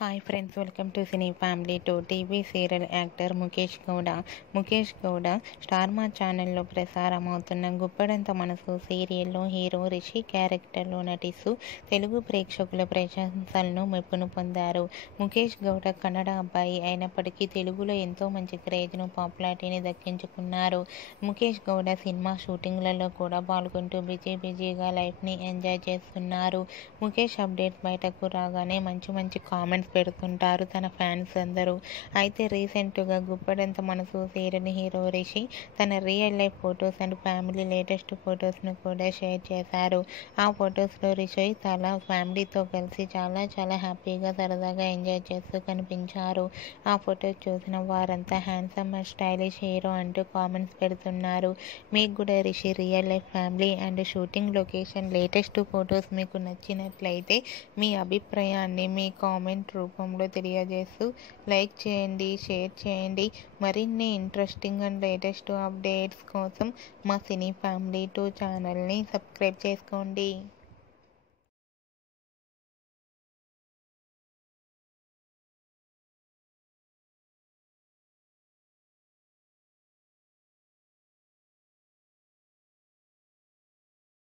Hi friends, welcome to cine family two. TV serial actor Mukesh Gowda star Maa ఛానల్లో ప్రసారమవుతున్న గుప్పడంత మనసు సీరియల్లో hero Rishi క్యారెక్టర్లో నటిస్తూ తెలుగు ప్రేక్షకుల ప్రశంసలను మెప్పును పొందారు. ముఖేష్ గౌడ కన్నడ అబ్బాయి అయినప్పటికీ తెలుగులో ఎంతో మంచి క్రేజ్ను, పాపులారిటీని దక్కించుకున్నారు. ముఖేష్ గౌడ సినిమా షూటింగ్లలో కూడా పాల్గొంటూ బిజీగా లైఫ్ని ఎంజాయ్ చేస్తున్నారు. ముఖేష్ అప్డేట్స్ బయటకు రాగానే మంచి కామెంట్స్ పెడుతుంటారు తన ఫ్యాన్స్ అందరూ. అయితే రీసెంట్గా గుప్పడంత మనసు సీరియల్ హీరో రిషి తన real life photos and family latest ఫొటోస్ను కూడా షేర్ చేశారు. ఆ ఫొటోస్లో రిషి తన ఫ్యామిలీతో కలిసి చాలా హ్యాపీగా సరదాగా ఎంజాయ్ చేస్తూ కనిపించారు. ఆ ఫొటోస్ చూసిన వారంతా హ్యాండ్సమ్ అండ్ స్టైలిష్ హీరో అంటూ కామెంట్స్ పెడుతున్నారు. మీకు కూడా Rishi real life, family and shooting location latest photos మీకు నచ్చినట్లయితే మీ అభిప్రాయాన్ని మీ కామెంట్ రూపంలో తెలియజేస్తూ లైక్ చేయండి, షేర్ చేయండి. మరిన్ని ఇంట్రెస్టింగ్ అండ్ లేటెస్ట్ అప్డేట్స్ కోసం మా సినీ ఫ్యామిలీ 2 ఛానల్ని సబ్స్క్రైబ్ చేసుకోండి.